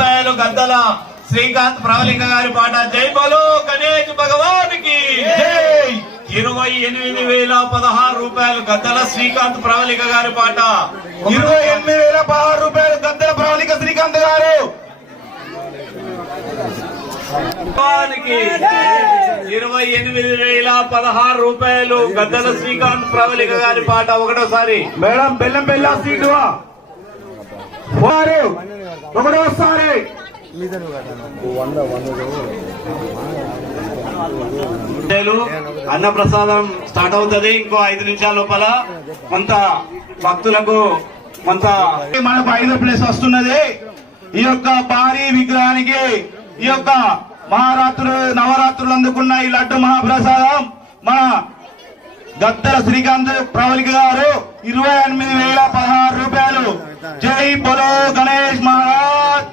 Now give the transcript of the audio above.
రూపాయలు గద్దల శ్రీకాంత్ ప్రవళిక గారి పాట జై బలో గణేష్ భగవానికి 28,016 రూపాయలు గద్దల శ్రీకాంత్ ప్రవళిక గారి పాట 28,016 రూపాయలు గద్దల ప్రవళిక శ్రీకాంత్ గారు 28,016 రూపాయలు గద్దల శ్రీకాంత్ ప్రవళిక గారి పాట ఒకటోసారి మేడం బెల్లం బెల్లం సీటు ఒకటోసారి అన్న ప్రసాదం స్టార్ట్ అవుతుంది ఇంకో 5 నిమిషాల లోపల కొంత భక్తులకు కొంత మనకు 5వ ప్లేస్ వస్తున్నది. ఈ యొక్క భారీ విగ్రహానికి ఈ యొక్క నవరాత్రులు అందుకున్న ఈ లడ్డు మహాప్రసాదం మన గద్దల శ్రీకాంత్ ప్రవళిక గారు 28,016 రూపాయలు. జై బలో గణేష్ మహారాజ్.